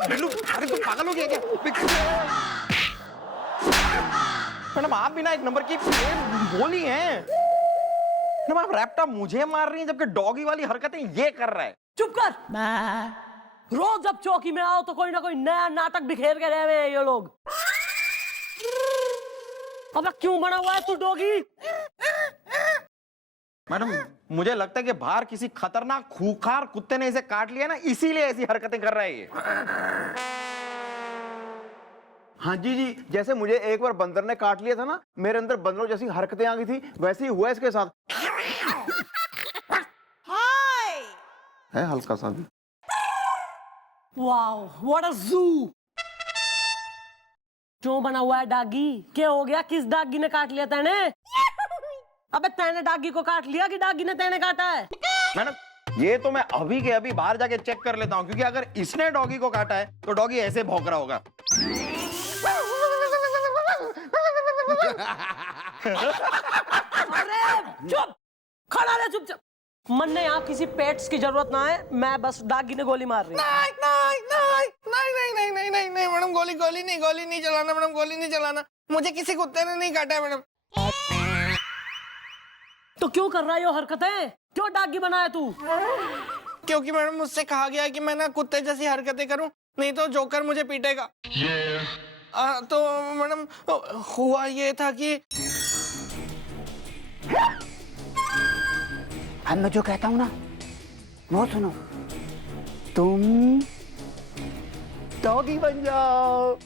बिल्लू अरे तुम पागल हो गया क्या? मैडम आप बिना एक नंबर की बोली हैं। मैडम आप रैप्टा मुझे मार रही हैं जबकि डॉगी वाली हरकतें ये कर रहा है। चुप कर। रोज जब चौकी में आओ तो कोई ना कोई नया नाटक बिखेर के रहे हुए हैं ये लोग। अब क्यों बना हुआ है तू डॉगी? मैडम मुझे लगता है कि बाहर किसी खतरनाक खूंखार कुत्ते ने इसे काट लिया ना, इसीलिए ऐसी हरकतें कर रहा है ये। हाँ जी जी, जैसे मुझे एक बार बंदर ने काट लिया था ना, मेरे अंदर बंदरों जैसी हरकतें आ गई थी, वैसे ही हुआ इसके साथ। है हल्का सा भी। वाओ व्हाट अ जू। क्यों बना हुआ है डॉगी? क्या हो गया? किस डॉगी ने काट लिया तेने? अबे तेने डॉगी को काट लिया कि डॉगी ने तेने काटा है? मैडम ये तो मैं अभी के अभी बाहर जाके चेक कर लेता हूँ, क्योंकि अगर इसने डॉगी को काटा है तो डॉगी ऐसे भौंक रहा होगा। अरे चुप, खड़ा रहे चुपचाप। मन ने यहाँ किसी पेट्स की जरूरत ना है, मैं बस डॉगी ने गोली मार रही हूँ। नहीं मैडम, गोली नहीं चलाना मैडम, गोली नहीं चलाना। मुझे किसी कुत्ते ने नहीं काटा है मैडम। तो क्यों कर रहा है ये हरकतें? क्यों डॉगी बना है तू? क्योंकि मैडम मुझसे कहा गया है कि मैं ना कुत्ते जैसी हरकतें करूं, नहीं तो जोकर मुझे पीटेगा। तो मैडम हुआ ये था कि अब मैं जो कहता हूँ ना वो सुनो, तुम डॉगी बन जाओ।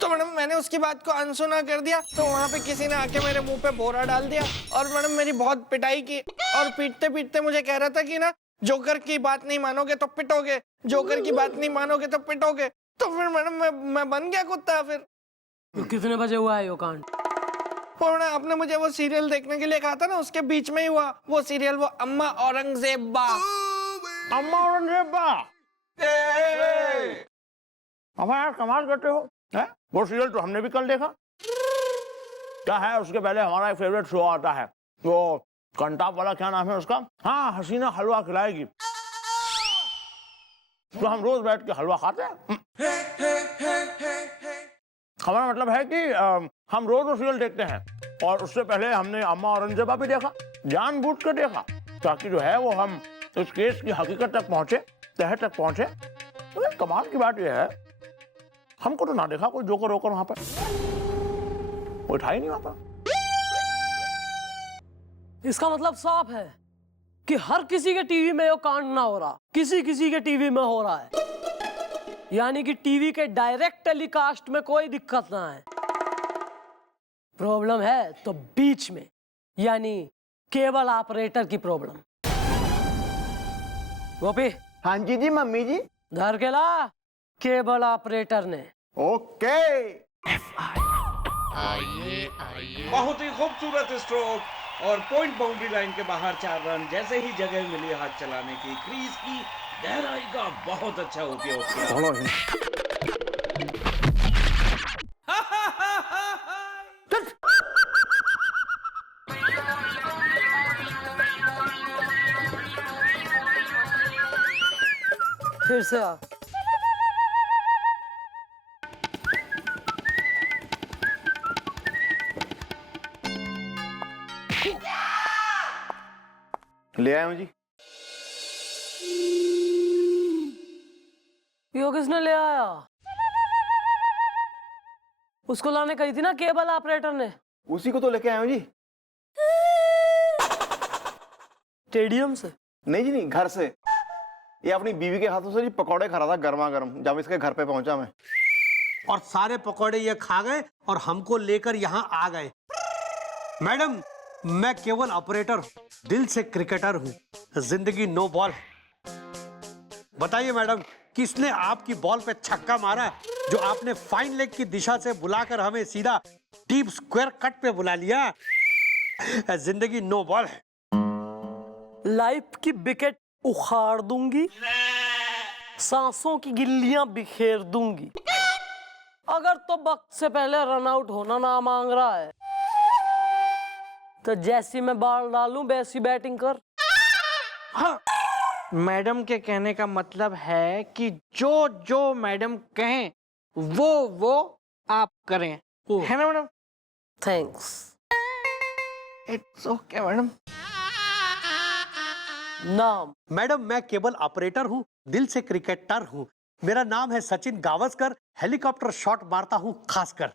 तो मैडम मैंने उसकी बात को अनसुना कर दिया, तो वहाँ पे किसी ने आके मेरे मुंह पे बोरा डाल दिया और मैडम मेरी बहुत पिटाई की, और पीटते पीटते मुझे कह रहा था कि ना जोकर की बात नहीं मानोगे तो पिटोगे, जोकर की बात नहीं मानोगे तो पिटोगे। तो फिर मैडम मैं बन गया कुत्ता। फिर तो कितने बजे हुआ है ये कांड? और ना आपने मुझे वो सीरियल देखने के लिए कहा था ना, उसके बीच में ही हुआ वो सीरियल, वो अम्मा औरंगजेबा। अम्मा औरंगजेबा, हमारा कमाल करते हो है? वो सीरियल तो हमने भी कल देखा। क्या है उसके पहले हमारा एक फेवरेट शो आता है, वो कंटाप वाला, क्या नाम है उसका? हाँ, हसीना हलवा खिलाएगी। तो हम रोज बैठ के हलवा खाते हैं। हमारा मतलब है कि हम रोज वो सीरियल देखते हैं, और उससे पहले हमने अम्मा औरंगजेबा भी देखा, जानबूझ कर देखा, ताकि जो है वो हम इस केस की हकीकत तक पहुंचे, तह तक पहुंचे। तो कमाल की बात यह है, हमको तो ना देखा कोई जोकर रोकर वहां पर, कोई था ही नहीं वहां पर। इसका मतलब साफ है कि हर किसी के टीवी में ये कांड ना हो रहा, किसी किसी के टीवी में हो रहा है। यानी कि टीवी के डायरेक्ट टेलीकास्ट में कोई दिक्कत ना है, प्रॉब्लम है तो बीच में, यानी केबल ऑपरेटर की प्रॉब्लम। गोपी, हाँ जी जी मम्मी जी। धर के ला केबल ऑपरेटर ने। ओके। बहुत ही खूबसूरत स्ट्रोक और पॉइंट बाउंड्री लाइन के बाहर 4 रन। जैसे ही जगह मिली हाथ चलाने की, क्रीज की गहराई का बहुत अच्छा उपयोग किया। फिर से आ। ले आया हूँ जी। यो किसने ले आया? उसको लाने कही थी ना केबल ऑपरेटर ने। उसी को तो लेके आया हूँ जी। स्टेडियम से? नहीं जी नहीं, घर से। ये अपनी बीवी के हाथों से जी पकौड़े खा रहा था गर्मा गर्म, जब इसके घर पे पहुंचा मैं। और सारे पकौड़े ये खा गए और हमको लेकर यहाँ आ गए। मैडम मैं केवल ऑपरेटर हूँ, दिल से क्रिकेटर हूँ। जिंदगी नो बॉल। बताइए मैडम, किसने आपकी बॉल पे छक्का मारा जो आपने फाइन लेग की दिशा से बुलाकर हमें सीधा डीप स्क्वायर कट पे बुला लिया? जिंदगी नो बॉल है। लाइफ की विकेट उखाड़ दूंगी, सांसों की गिल्लियां बिखेर दूंगी। अगर तो वक्त से पहले रन आउट होना ना मांग रहा है तो जैसी मैं बॉल डालूं वैसी बैटिंग कर। हाँ, मैडम के कहने का मतलब है कि जो जो मैडम कहें वो आप करें, है ना madam? Thanks. It's okay madam. नाम? मैडम मैं केवल ऑपरेटर हूँ, दिल से क्रिकेटर हूँ। मेरा नाम है सचिन गावस्कर, हेलीकॉप्टर शॉट मारता हूँ खासकर।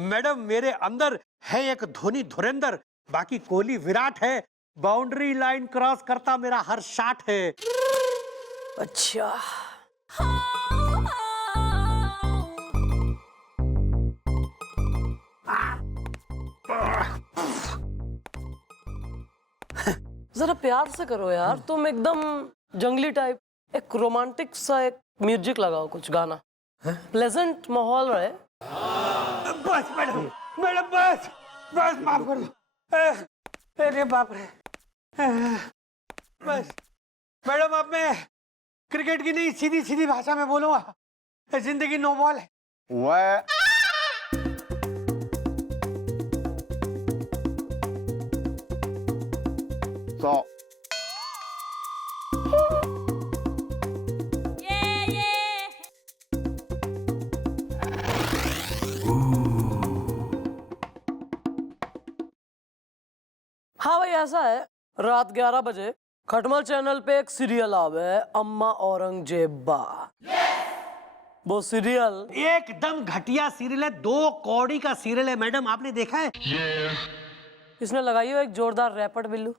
मैडम मेरे अंदर है एक धोनी धुरंधर, बाकी कोहली विराट है, बाउंड्री लाइन क्रॉस करता मेरा हर शॉट है। अच्छा। जरा प्यार से करो यार, तुम एकदम जंगली टाइप। एक रोमांटिक सा एक म्यूजिक लगाओ, कुछ गाना, प्लेजेंट माहौल रहे। बस मैडम, मैडम बस बस माफ कर दो। अरे बाप रे, बस मैडम अब मैं क्रिकेट की नहीं सीधी सीधी भाषा में बोलूंगा, जिंदगी नो बॉल है। वह तो हाँ भाई ऐसा है, रात 11 बजे खटमल चैनल पे एक सीरियल आवे, अम्मा औरंगजेबा। वो सीरियल एकदम घटिया सीरियल है, 2 कौड़ी का सीरियल है मैडम, आपने देखा है? इसने लगाई हो एक जोरदार रैपट बिल्लू।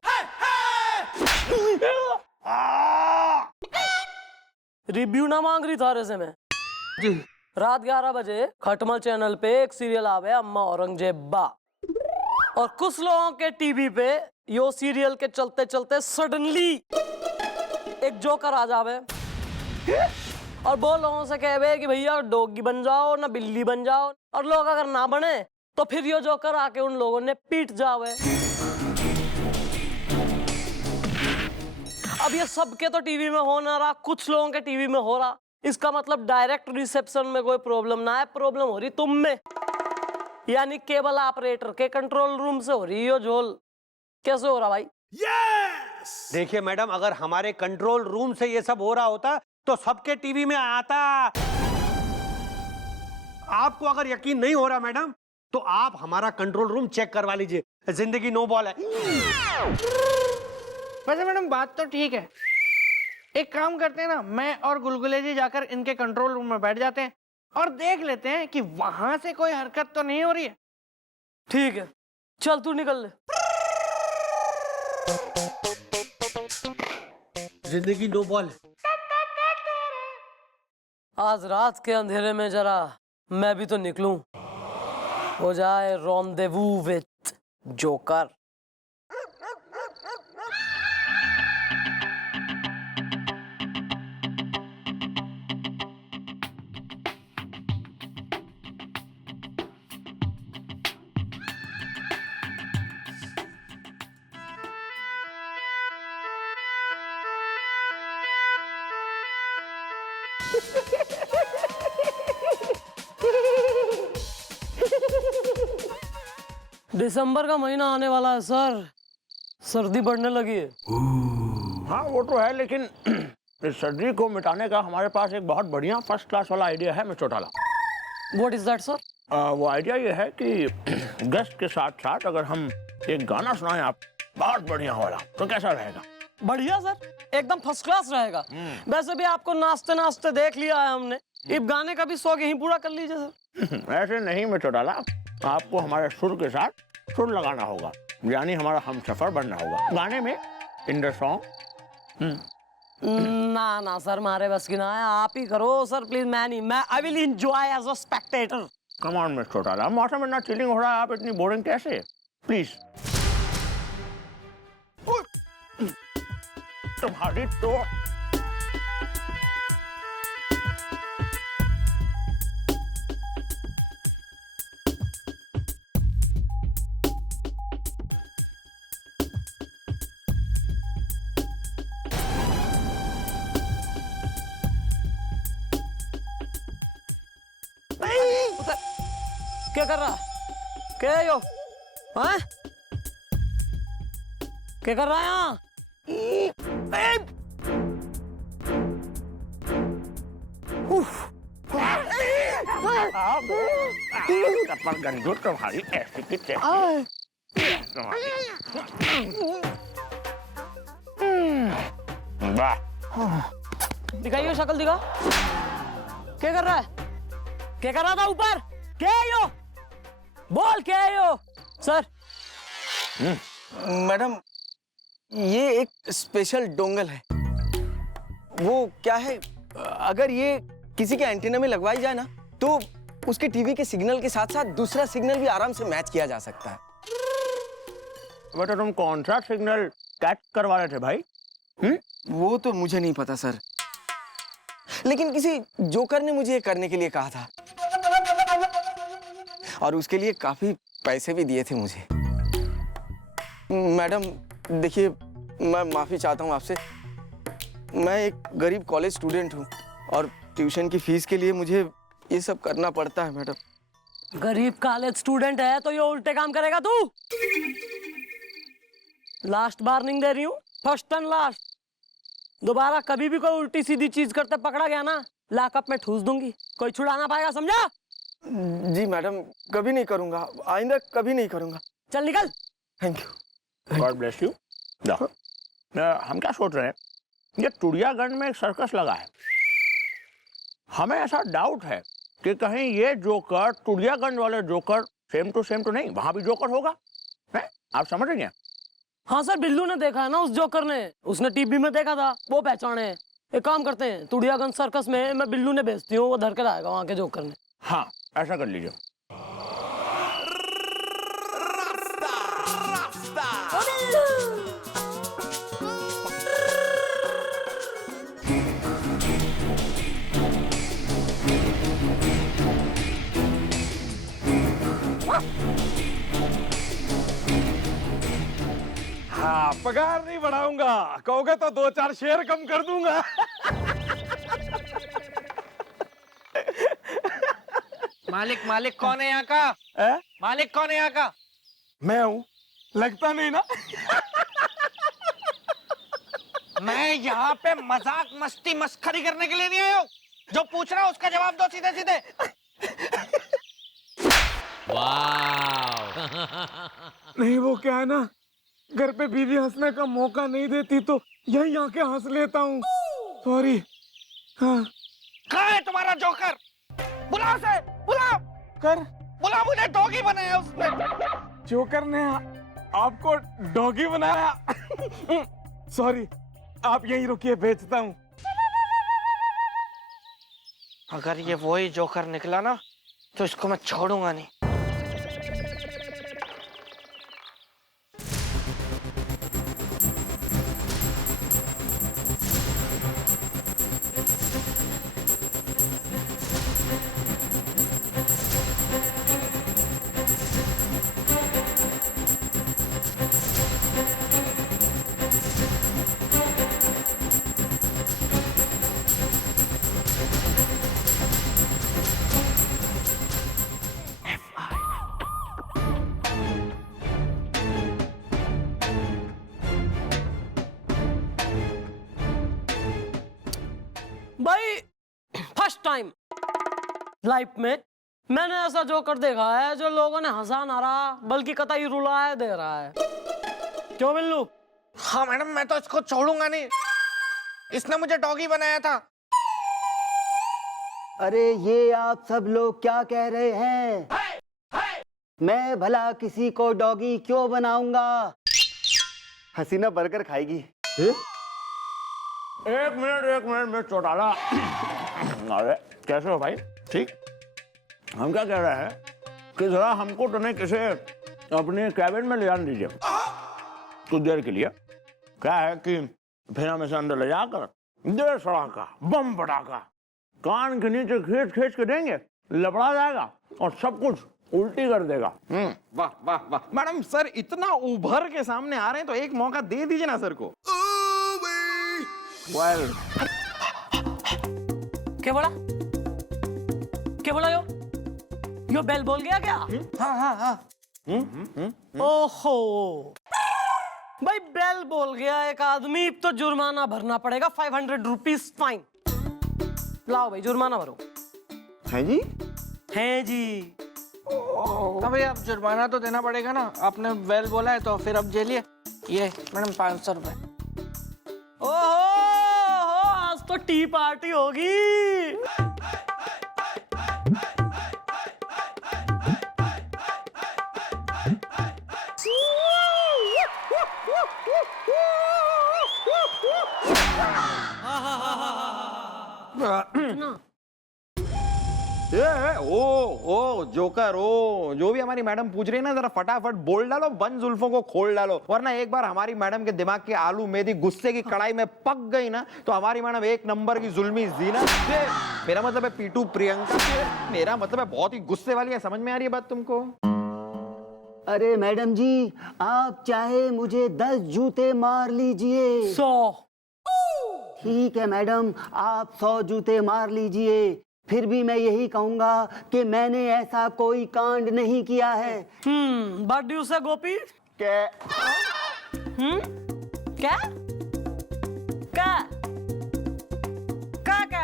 रिव्यू ना मांग रही थारे से मैं जी। रात 11 बजे खटमल चैनल पे एक सीरियल आवे, अम्मा औरंगजेबा। और कुछ लोगों के टीवी पे यो सीरियल के चलते चलते सडनली एक जोकर आ जावे और वो लोगों से कहे कि भैया डॉगी बन जाओ ना बिल्ली बन जाओ, और लोग अगर ना बने तो फिर यो जोकर आके उन लोगों ने पीट जावे। अब ये सबके तो टीवी में हो ना रहा, कुछ लोगों के टीवी में हो रहा, इसका मतलब डायरेक्ट रिसेप्शन में कोई प्रॉब्लम ना है, प्रॉब्लम हो रही तुम में, यानी केबल ऑपरेटर के कंट्रोल रूम से हो रही हो झोल। कैसे हो रहा भाई? देखिए मैडम, अगर हमारे कंट्रोल रूम से ये सब हो रहा होता तो सबके टीवी में आता। आपको अगर यकीन नहीं हो रहा मैडम, तो आप हमारा कंट्रोल रूम चेक करवा लीजिए, जिंदगी नो बॉल है। वैसे मैडम बात तो ठीक है, एक काम करते हैं ना, मैं और गुलगुले जी जाकर इनके कंट्रोल रूम में बैठ जाते हैं और देख लेते हैं कि वहां से कोई हरकत तो नहीं हो रही है। ठीक है, चल तू निकल ले। जिंदगी नो बॉल है। आज रात के अंधेरे में जरा मैं भी तो निकलूं, हो जाए रॉन्डेवू विथ जोकर। दिसंबर का महीना आने वाला है सर, सर्दी बढ़ने लगी है। हाँ वो तो है, लेकिन इस सर्दी को मिटाने का हमारे पास एक बहुत बढ़िया फर्स्ट क्लास वाला आइडिया है mister Chautala. What is that sir? वो आइडिया ये है कि गेस्ट के साथ साथ अगर हम एक गाना सुनाएं आप, बहुत बढ़िया वाला, तो कैसा रहेगा? बढ़िया सर, एकदम फर्स्ट क्लास रहेगा। वैसे भी आपको नाचते नाचते देख लिया है हमने, इस गाने का भी शौक यहीं पूरा कर लीजिए सर। ऐसे नहीं मिस्टर चौटाला, आपको हमारे सुर के साथ सुर लगाना होगा, यानी हमारा हम सफर बनना होगा गाने में, इन द सॉन्ग। ना ना सर, मारे बस की ना है, आप ही करो सर प्लीज। मैं नहीं, मैं I will enjoy as a spectator. Come on mister Chautala, मौसम इतना चिलिंग हो रहा है, आप इतनी बोरिंग कैसे? प्लीज। तुम्हारी तो क्या कर रहा? क्या यो? हाँ? क्या कर रहा है यहाँ? पर गंजू तुम्हारी ऐसी की तैसी। वाह, दिखाइयो शक्ल दिखा। क्या कर रहा है? क्या कर रहा था ऊपर? क्या है यो? बोल क्या है यो? सर मैडम, ये एक स्पेशल डोंगल है। वो क्या है, अगर ये किसी के एंटीना में लगवाई जाए ना, तो उसके टीवी के सिग्नल के साथ साथ दूसरा सिग्नल भी आराम से मैच किया जा सकता है। बेटा तुम कौन सा सिग्नल कैच करवा रहे थे भाई? वो तो मुझे नहीं पता सर, लेकिन किसी जोकर ने मुझे ये करने के लिए कहा था, और उसके लिए काफी पैसे भी दिए थे मुझे। मैडम देखिए, मैं माफी चाहता हूँ आपसे। मैं एक गरीब कॉलेज स्टूडेंट हूँ और ट्यूशन की फीस के लिए मुझे ये सब करना पड़ता है मैडम। गरीब कॉलेज स्टूडेंट है तो ये उल्टे काम करेगा तू? लास्ट वार्निंग दे रही हूँ, फर्स्ट एंड लास्ट। दोबारा कभी भी कोई उल्टी सीधी चीज करते पकड़ा गया ना, लॉकअप में ठूस दूंगी, कोई छुड़ा ना पाएगा, समझा? जी मैडम, कभी नहीं करूँगा, आइंदा कभी नहीं करूँगा। चल निकल। Thank you. God bless you. हम क्या सोच रहे हैं, ये टुड़ियागंज में एक सर्कस लगा है। हमें ऐसा डाउट है कि कहीं ये जोकर टुड़ियागंज वाले जोकर सेम टू नहीं, वहां भी जोकर होगा है? आप समझ रही हैं? हाँ सर, बिल्लू ने देखा है ना उस जोकर ने, उसने टीवी में देखा था, वो पहचाने। एक काम करते हैं, टुड़ियागंज सर्कस में मैं बिल्लू ने भेजती हूँ, वो धर के लाएगा वहाँ के जोकर ने। हाँ, ऐसा कर लीजिए। हाँ, पगार नहीं बढ़ाऊंगा, कहोगे तो 2-4 शेयर कम कर दूंगा। मालिक कौन है यहाँ का? मालिक कौन है यहाँ का? मैं हूँ, लगता नहीं ना? मैं यहाँ पे मजाक मस्ती मस्खरी करने के लिए नहीं आया हूँ। जो पूछ रहा हूँ उसका जवाब दो सीधे सीधे। नहीं, वो क्या है ना, घर पे बीवी हंसने का मौका नहीं देती तो यहीं आके हंस लेता हूँ। सॉरी। हाँ। कहाँ है तुम्हारा जोकर? बुलाओ उसे, बुलाओ। बुलाओ, मुझे डॉगी बनाया उसने। जोकर ने आपको डॉगी बनाया? सॉरी, आप यहीं रुकिए, भेजता हूँ। अगर ये वही जोकर निकला ना, तो इसको मैं छोड़ूंगा नहीं। भाई फर्स्ट टाइम लाइफ में मैंने ऐसा जोकर देखा है जो लोगों ने हंसा ना रहा बल्कि कतई रुलाए दे रहा है। क्यों बिल्लू? हाँ मैडम, मैं तो इसको छोड़ूंगा नहीं। इसने मुझे डॉगी बनाया था। अरे ये आप सब लोग क्या कह रहे हैं? मैं भला किसी को डॉगी क्यों बनाऊंगा? हसीना बर्गर खाएगी। एक मिनट में चौटाला। अरे कैसे हो भाई? ठीक। हम क्या कह रहे हैं कि जरा हमको तो नहीं किसी अपने कैबिन में ले जाने दीजिए कुछ देर के लिए। क्या है कि फिर हम इसे अंदर ले जाकर 1.5 सड़ाका बम पटाखा कान के नीचे खींच के देंगे, लपड़ा जाएगा और सब कुछ उल्टी कर देगा। वाह वाह वाह मैडम, सर इतना उभर के सामने आ रहे हैं तो एक मौका दे दीजिए ना सर को। वेल, क्या बोला यो बेल बोल गया क्या? हाँ। ओहो, भाई बेल बोल गया एक आदमी तो जुर्माना भरना पड़ेगा 500 रुपीज फाइन। लाओ भाई जुर्माना भरो। है जी? है जी। हाँ भैया अब जुर्माना तो देना पड़ेगा ना, आपने वेल बोला है तो फिर अब जेलिए। ये मैडम 500 रुपए। ओहो आज तो टी पार्टी होगी। ओ जोकर, ओ जो भी हमारी मैडम पूछ रही है ना, जरा फटाफट बोल डालो, बंद जुल्फों को खोल डालो, वरना एक बार हमारी मैडम के दिमाग के आलू मेथी गुस्से की कढ़ाई में पक गई ना तो हमारी मैडम एक नंबर की जुल्मी जीना। मेरा मतलब है पीटू प्रियंका, मेरा मतलब है बहुत ही गुस्से वाली है। समझ में आ रही है बात तुमको? अरे मैडम जी, आप चाहे मुझे 10 जूते मार लीजिए। 100। ठीक है मैडम, आप 100 जूते मार लीजिए, फिर भी मैं यही कहूंगा कि मैंने ऐसा कोई कांड नहीं किया है। बट यू से गोपी क्या? क्या क्या क्या क्या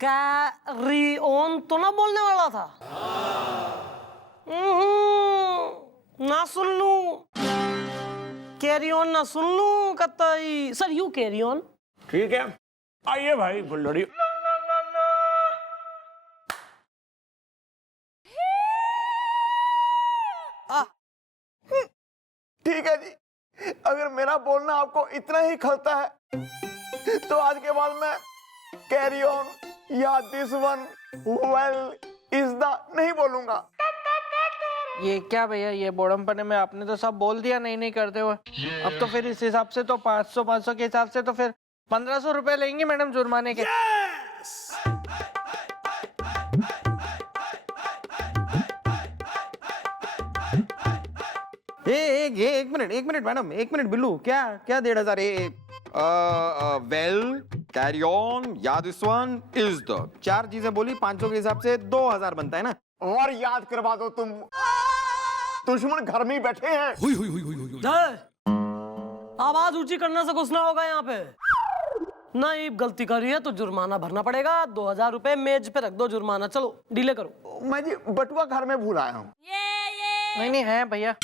कैरी ऑन तो ना बोलने वाला था? ना सुन लू, कैरी ऑन ना सुन लू कतई। Sir you carry on. ठीक है, आइए भाई फुलझड़ी। ठीक है जी, अगर मेरा बोलना आपको इतना ही खलता है तो आज के बाद मैं कैरी ऑन या this one well is the नहीं बोलूंगा। ये क्या भैया, ये बोड़मपने में आपने तो सब बोल दिया नहीं नहीं करते हुए। अब तो फिर इस हिसाब से तो 500 के हिसाब से तो फिर 1500 रुपए लेंगी मैडम जुर्माने के। एक मिनट मैडम, एक मिनट बिल्लू, क्या क्या 1500? वेल, कैरी ऑन, या दिस वन इज द, 4 चीजें बोली, 500 के हिसाब से 2000 बनता है ना। और याद करवा दो, तुम दुश्मन घर में ही बैठे हैं। आवाज ऊंची करने से कुछ ना होगा यहाँ पे। नहीं गलती करी है तो जुर्माना भरना पड़ेगा। 2000 रुपए मेज पे रख दो जुर्माना। चलो डीले करो। मैं जी बटुआ घर में भूल आया हूँ। नहीं नहीं है भैया,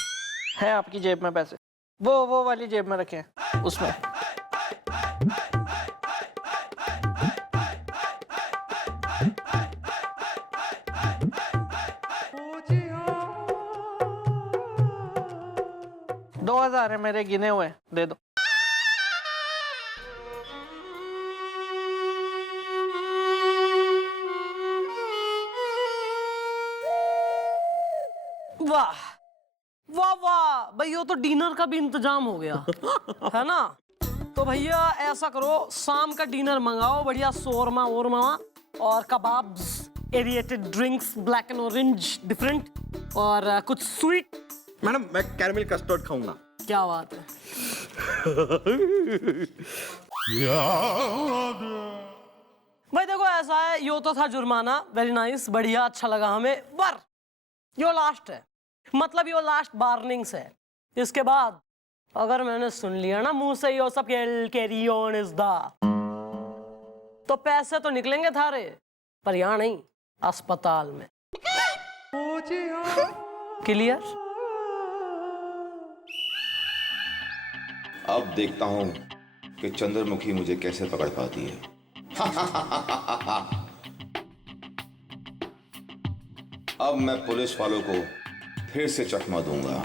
है आपकी जेब में पैसे, वो वाली जेब में रखे हैं उसमें। दो 2000 है मेरे गिने हुए, दे दो। वाह वाह वाह भाई, तो डिनर का भी इंतजाम हो गया है ना। तो भैया ऐसा करो, शाम का डिनर मंगाओ, बढ़िया शोरमा वोरमा और kebabs, aerated drinks, black and orange different, और कुछ स्वीट। मैडम मैं कैरमेल कस्टर्ड खाऊंगा। क्या बात है। भाई देखो ऐसा है, यो तो था जुर्माना, वेरी नाइस, बढ़िया, अच्छा लगा हमें, पर यो लास्ट है, मतलब यो लास्ट वार्निंग्स है। इसके बाद अगर मैंने सुन लिया ना मुंह से यो सब कैरी ऑन इज द, तो पैसे तो निकलेंगे थारे, पर यहाँ नहीं, अस्पताल में। क्लियर? अब देखता हूं कि चंद्रमुखी मुझे कैसे पकड़ पाती है। अब मैं पुलिस वालों को फिर से चकमा दूंगा।